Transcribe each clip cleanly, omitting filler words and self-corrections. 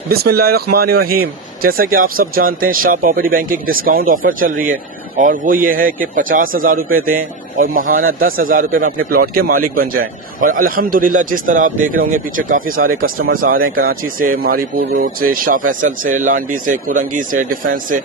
बिस्मिल्लाहिर्रहमानिर्रहीम। जैसा कि आप सब जानते हैं, शाह प्रॉपर्टी बैंक की एक डिस्काउंट ऑफर चल रही है और वो ये है कि 50,000 रुपये दें और माहाना 10,000 रुपये में अपने प्लॉट के मालिक बन जाएं। और अल्हम्दुलिल्लाह जिस तरह आप देख रहे होंगे पीछे काफ़ी सारे कस्टमर्स आ रहे हैं, कराची से, मारीपुर रोड से, शाह फैसल से, लांडी से, कुरंगी से, डिफेंस से,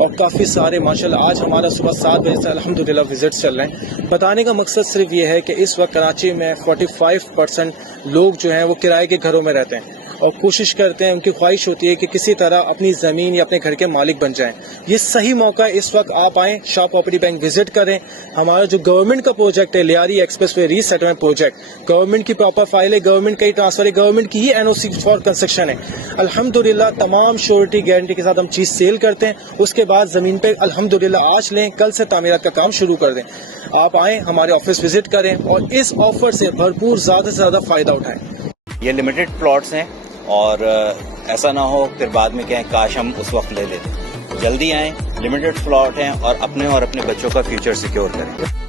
और काफ़ी सारे माशाल्लाह आज हमारा सुबह 7 बजे से अल्हम्दुलिल्लाह विजिट चल रहे हैं। बताने का मकसद सिर्फ ये है कि इस वक्त कराची में 45% लोग जो हैं वो किराए के घरों में रहते हैं और कोशिश करते हैं, उनकी ख्वाहिश होती है कि किसी तरह अपनी ज़मीन या अपने घर के मालिक बन जाएं। ये सही मौका है, इस वक्त आप आएँ, शाह प्रॉपर्टी बैंक विजिट करें। हमारा जो गवर्नमेंट का प्रोजेक्ट है Lyari expressway resettlement project, government की प्रॉपर फाइल है, गवर्नमेंट का ही ट्रांसफर है, गवर्नमेंट की ही एनओसी फॉर कंस्ट्रक्शन है। अल्हम्दुलिल्लाह तमाम श्योरिटी गारंटी के साथ हम चीज़ सेल करते हैं। उसके बाद ज़मीन पे अल्हम्दुलिल्लाह आज लें, कल से तामीरात का काम शुरू कर दें। आप आएँ, हमारे ऑफिस विजिट करें और इस ऑफर से भरपूर ज़्यादा से ज़्यादा फ़ायदा उठाएं। ये लिमिटेड प्लॉट्स हैं और ऐसा ना हो फिर बाद में कहें काश हम उस वक्त ले लेते। जल्दी आएं, लिमिटेड प्लॉट हैं और अपने बच्चों का फ्यूचर सिक्योर करें।